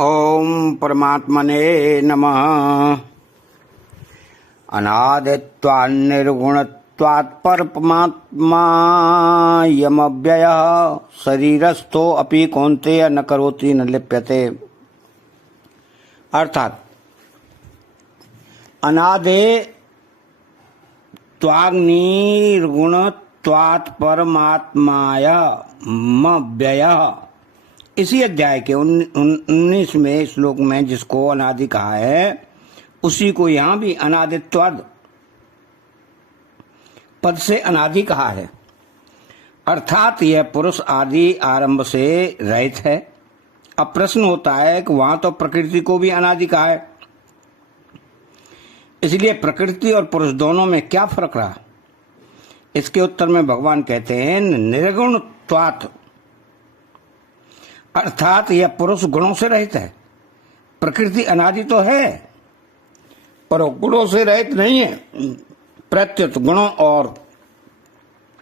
ओम परमात्मने नमः। अनादित्वान् निर्गुणत्वात् परमात्मायमव्ययः शरीरस्थो अपि कौन्तेय न करोति न लिप्यते। अर्थात अनादित्वान्निर्गुणत्वात् परमात्मायमव्ययः, इसी अध्याय के 19वें श्लोक में जिसको अनादि कहा है, उसी को यहां भी अनादित्वाद पद से अनादि कहा है। अर्थात यह पुरुष आदि आरंभ से रहित है। अब प्रश्न होता है कि वहां तो प्रकृति को भी अनादि कहा है, इसलिए प्रकृति और पुरुष दोनों में क्या फर्क रहा? इसके उत्तर में भगवान कहते हैं निर्गुणत्वात्, अर्थात यह पुरुष गुणों से रहित है। प्रकृति अनादि तो है पर गुणों से रहित नहीं है, प्रत्युत गुणों और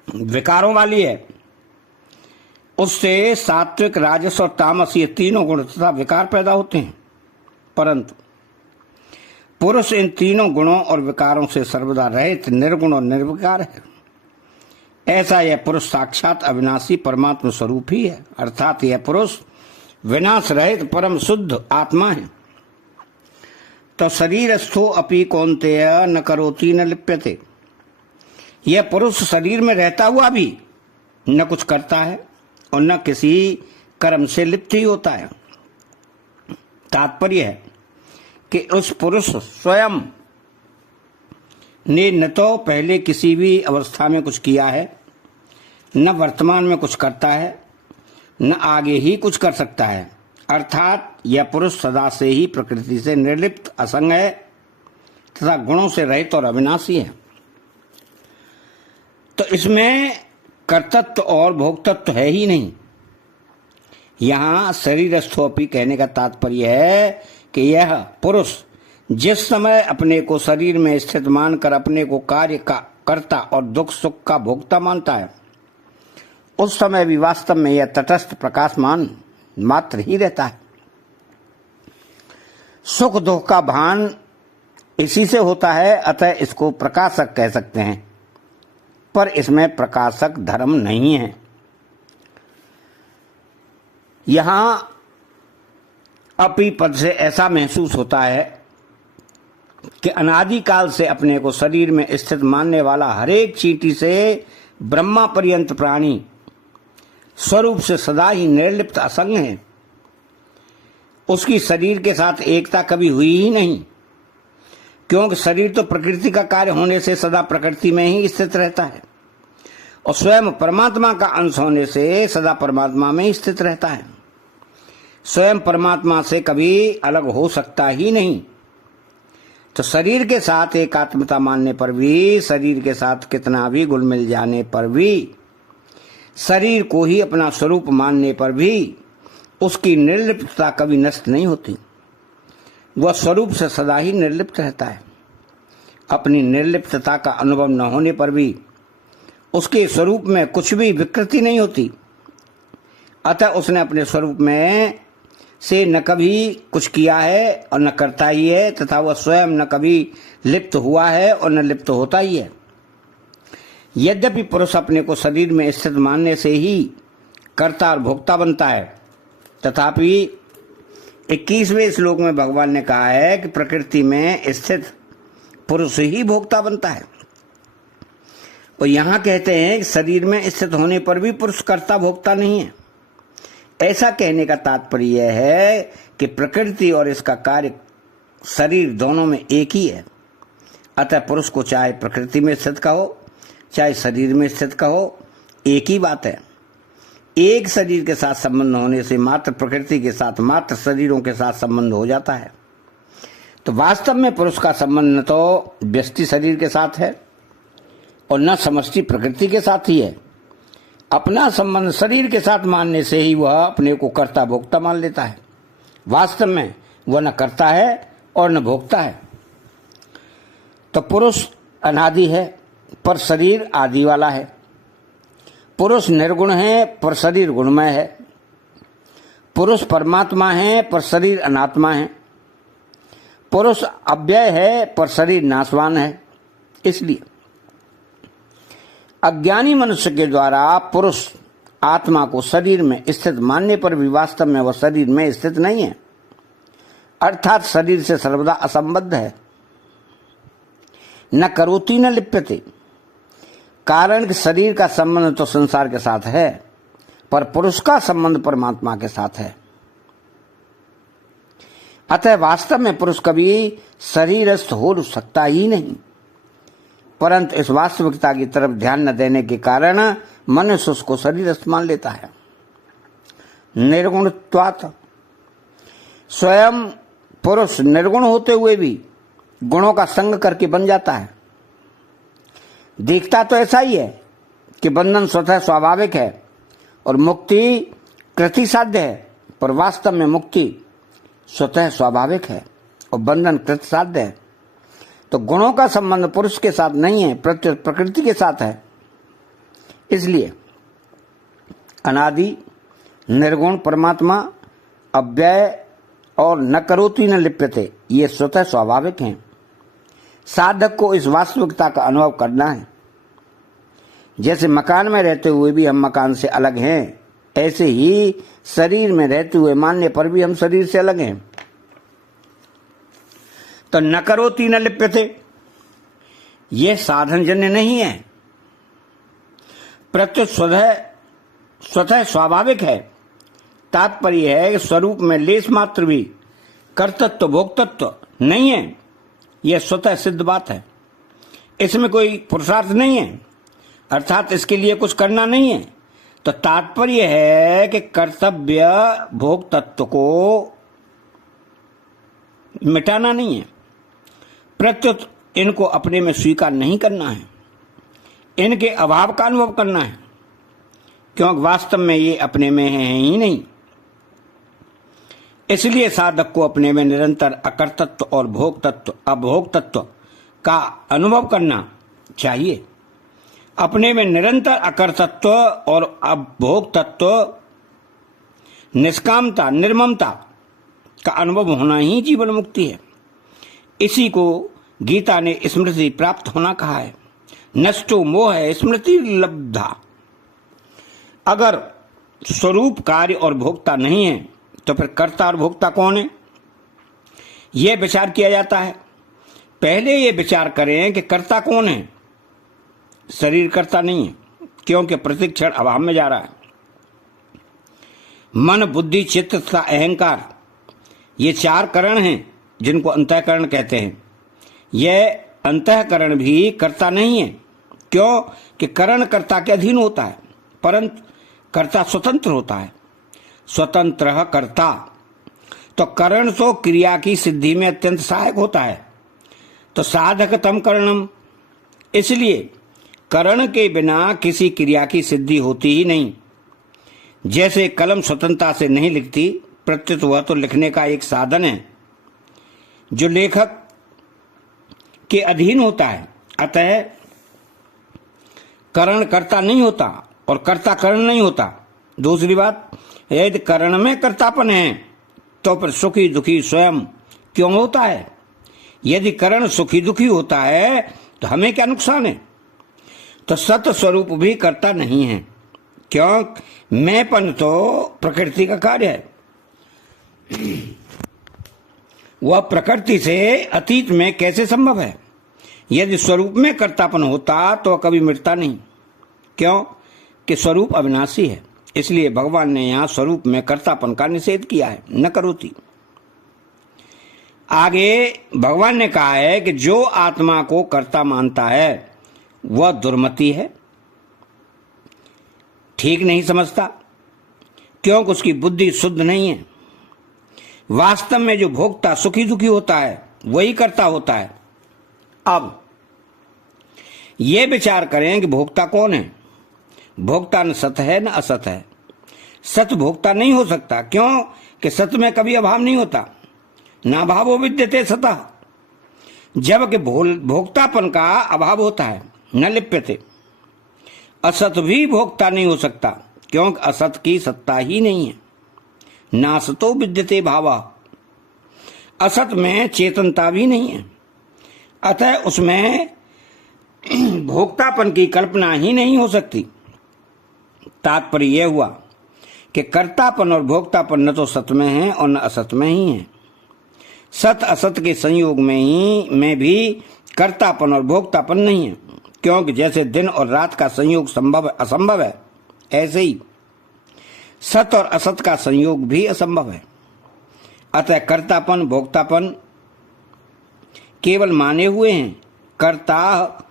विकारों वाली है। उससे सात्विक, राजस और तामस ये तीनों गुण तथा विकार पैदा होते हैं, परंतु पुरुष इन तीनों गुणों और विकारों से सर्वदा रहित निर्गुण और निर्विकार है। ऐसा यह पुरुष साक्षात अविनाशी परमात्मा स्वरूप ही है। अर्थात यह पुरुष विनाश रहित परम शुद्ध आत्मा है। तो शरीरस्थो अपि कौन्तेय न करोति न लिप्यते, यह पुरुष शरीर में रहता हुआ भी न कुछ करता है और न किसी कर्म से लिप्त ही होता है। तात्पर्य है कि उस पुरुष स्वयं ने न तो पहले किसी भी अवस्था में कुछ किया है, न वर्तमान में कुछ करता है, न आगे ही कुछ कर सकता है। अर्थात यह पुरुष सदा से ही प्रकृति से निर्लिप्त, असंग है तथा गुणों से रहित और अविनाशी है। तो इसमें कर्तृत्व और भोक्तत्व है ही नहीं। यहां शरीरस्थोपि कहने का तात्पर्य है कि यह पुरुष जिस समय अपने को शरीर में स्थित मानकर अपने को कार्य का कर्ता और दुख सुख का भोक्ता मानता है, उस समय भी वास्तव में यह तटस्थ प्रकाशमान मात्र ही रहता है। सुख दुख का भान इसी से होता है, अतः इसको प्रकाशक कह सकते हैं, पर इसमें प्रकाशक धर्म नहीं है। यहां अपि पद से ऐसा महसूस होता है कि अनादिकाल से अपने को शरीर में स्थित मानने वाला हरेक चींटी से ब्रह्मा पर्यंत प्राणी स्वरूप से सदा ही निर्लिप्त असंग है। उसकी शरीर के साथ एकता कभी हुई ही नहीं, क्योंकि शरीर तो प्रकृति का कार्य होने से सदा प्रकृति में ही स्थित रहता है और स्वयं परमात्मा का अंश होने से सदा परमात्मा में ही स्थित रहता है। स्वयं परमात्मा से कभी अलग हो सकता ही नहीं। तो शरीर के साथ एकात्मता मानने पर भी, शरीर के साथ कितना भी घुल मिल जाने पर भी, शरीर को ही अपना स्वरूप मानने पर भी उसकी निर्लिप्तता कभी नष्ट नहीं होती। वह स्वरूप से सदा ही निर्लिप्त रहता है। अपनी निर्लिप्तता का अनुभव न होने पर भी उसके स्वरूप में कुछ भी विकृति नहीं होती। अतः उसने अपने स्वरूप में से न कभी कुछ किया है और न करता ही है, तथा वह स्वयं न कभी लिप्त हुआ है और न लिप्त होता ही है। यद्यपि पुरुष अपने को शरीर में स्थित मानने से ही कर्ता और भोक्ता बनता है, तथापि 21वें श्लोक में भगवान ने कहा है कि प्रकृति में स्थित पुरुष ही भोक्ता बनता है। और यहां कहते हैं कि शरीर में स्थित होने पर भी पुरुष कर्ता भोक्ता नहीं है। ऐसा कहने का तात्पर्य यह है कि प्रकृति और इसका कार्य शरीर दोनों में एक ही है। अतः पुरुष को चाहे प्रकृति में स्थित कहो चाहे शरीर में स्थित कहो, एक ही बात है। एक शरीर के साथ संबंध होने से मात्र प्रकृति के साथ, मात्र शरीरों के साथ संबंध हो जाता है। तो वास्तव में पुरुष का संबंध न तो व्यष्टि शरीर के साथ है और न समष्टि प्रकृति के साथ ही है। अपना संबंध शरीर के साथ मानने से ही वह अपने को कर्ता भोक्ता मान लेता है। वास्तव में वह न करता है और न भोगता है। तो पुरुष अनादि है पर शरीर आदि वाला है। पुरुष निर्गुण है पर शरीर गुणमय है। पुरुष परमात्मा है पर शरीर अनात्मा है, पुरुष अव्यय है पर शरीर नाशवान है। इसलिए अज्ञानी मनुष्य के द्वारा पुरुष आत्मा को शरीर में स्थित मानने पर भी वास्तव में वह शरीर में स्थित नहीं है, अर्थात शरीर से सर्वदा असंबद्ध है। न करोति न लिप्यते, कारण कि शरीर का संबंध तो संसार के साथ है पर पुरुष का संबंध परमात्मा के साथ है। अतः वास्तव में पुरुष कभी शरीरस्थ हो सकता ही नहीं, परंतु इस वास्तविकता की तरफ ध्यान न देने के कारण मनुष्य उसको शरीरस्थ मान लेता है। निर्गुणत्वात्, स्वयं पुरुष निर्गुण होते हुए भी गुणों का संग करके बन जाता है। दिखता तो ऐसा ही है कि बंधन स्वतः स्वाभाविक है और मुक्ति कृति साध्य है, पर वास्तव में मुक्ति स्वतः स्वाभाविक है और बंधन कृत साध्य है। तो गुणों का संबंध पुरुष के साथ नहीं है, प्रत्युत प्रकृति के साथ है। इसलिए अनादि निर्गुण परमात्मा अव्यय और न करोति न लिप्यते ये स्वतः स्वाभाविक हैं। साधक को इस वास्तविकता का अनुभव करना है। जैसे मकान में रहते हुए भी हम मकान से अलग हैं, ऐसे ही शरीर में रहते हुए मानने पर भी हम शरीर से अलग हैं। तो न करोति न लिप्यते ये साधनजन्य नहीं है, प्रत्युत स्वतः स्वाभाविक है। तात्पर्य है कि स्वरूप में लेश मात्र भी कर्तृत्व भोक्तत्व नहीं है, यह स्वतः सिद्ध बात है। इसमें कोई पुरुषार्थ नहीं है, अर्थात इसके लिए कुछ करना नहीं है। तो तात्पर्य है कि कर्तव्य भोक्तत्व को मिटाना नहीं है, प्रत्युत इनको अपने में स्वीकार नहीं करना है, इनके अभाव का अनुभव करना है, क्योंकि वास्तव में ये अपने में है ही नहीं। इसलिए साधक को अपने में निरंतर अकर्तत्व और भोक्तत्व अभोक्तत्व का अनुभव करना चाहिए। अपने में निरंतर अकर्तत्व और अभोक्तत्व, निष्कामता, निर्ममता का अनुभव होना ही जीवन मुक्ति है। इसी को गीता ने स्मृति प्राप्त होना कहा है। नष्टो मोह है स्मृति लब्धा। अगर स्वरूप कार्य और भोक्ता नहीं है तो फिर कर्ता और भोक्ता कौन है, यह विचार किया जाता है। पहले यह विचार करें कि कर्ता कौन है। शरीर कर्ता नहीं है, क्योंकि प्रतिक्षण अभाव में जा रहा है। मन, बुद्धि, चित्त तथा अहंकार ये चार करण हैं जिनको अंतःकरण कहते हैं। यह अंतःकरण भी कर्ता नहीं है, क्यों कि करण कर्ता के अधीन होता है, परंतु कर्ता स्वतंत्र होता है। स्वतंत्र कर्ता। तो करण तो क्रिया की सिद्धि में अत्यंत सहायक होता है, तो साधकतम करणम। इसलिए करण के बिना किसी क्रिया की सिद्धि होती ही नहीं। जैसे कलम स्वतंत्रता से नहीं लिखती, प्रत्युत वह तो लिखने का एक साधन है जो लेखक के अधीन होता है। अतः करण कर्ता नहीं होता और कर्ता करण नहीं होता। दूसरी बात, यदि करण में कर्तापन है तो फिर सुखी दुखी स्वयं क्यों होता है। यदि करण सुखी दुखी होता है तो हमें क्या नुकसान है। तो सत स्वरूप भी कर्ता नहीं है, क्यों मैंपन तो प्रकृति का कार्य है। वह प्रकृति से अतीत में कैसे संभव है। यदि स्वरूप में कर्तापन होता तो कभी मिटता नहीं, क्यों कि स्वरूप अविनाशी है। इसलिए भगवान ने यहां स्वरूप में कर्तापन का निषेध किया है, न करोति। आगे भगवान ने कहा है कि जो आत्मा को कर्ता मानता है वह दुर्मति है, ठीक नहीं समझता, क्योंकि उसकी बुद्धि शुद्ध नहीं है। वास्तव में जो भोक्ता सुखी दुखी होता है वही कर्ता होता है। अब यह विचार करें कि भोक्ता कौन है। भोक्ता न सत है न असत है। सत भोक्ता नहीं हो सकता, क्यों कि सत में कभी अभाव नहीं होता। ना भावो विद्यते सतः। जबकि भोक्तापन का अभाव होता है, न लिप्यते। असत भी भोक्ता नहीं हो सकता, क्योंकि असत की सत्ता ही नहीं है। नासतो विद्यते भावा। असत में चेतनता भी नहीं है, अतः उसमें भोक्तापन की कल्पना ही नहीं हो सकती। तात्पर्य यह हुआ कि कर्तापन और भोक्तापन न तो सत में है और न असत में ही है। सत असत के संयोग में भी कर्तापन और भोक्तापन नहीं है, क्योंकि जैसे दिन और रात का संयोग असंभव है, ऐसे ही सत और असत का संयोग भी असंभव है। अतः कर्तापन भोक्तापन केवल माने हुए हैं, कर्ता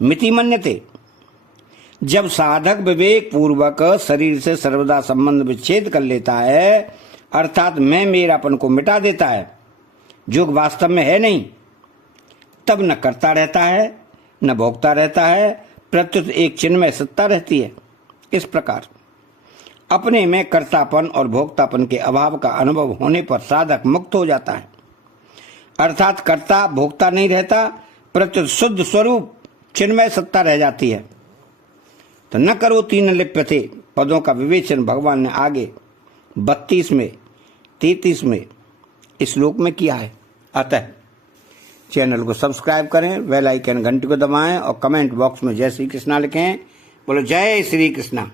मिति मन्यते। जब साधक विवेक पूर्वक शरीर से सर्वदा संबंध विच्छेद कर लेता है, अर्थात मैं मेरापन को मिटा देता है, जो वास्तव में है नहीं, तब न कर्ता रहता है न भोक्ता रहता है, प्रत्युत एक चिन्मय सत्ता रहती है। इस प्रकार अपने में कर्तापन और भोक्तापन के अभाव का अनुभव होने पर साधक मुक्त हो जाता है, अर्थात कर्ता भोक्ता नहीं रहता, प्रत्युत शुद्ध स्वरूप चिन्मय सत्ता रह जाती है। तो न करो तीन लिप्यते पदों का विवेचन भगवान ने आगे 32 में 33 में श्लोक में किया है। अतः चैनल को सब्सक्राइब करें, बेल आइकन घंटी को दबाएं और कमेंट बॉक्स में जय श्री कृष्णा लिखें। बोलो जय श्री कृष्णा।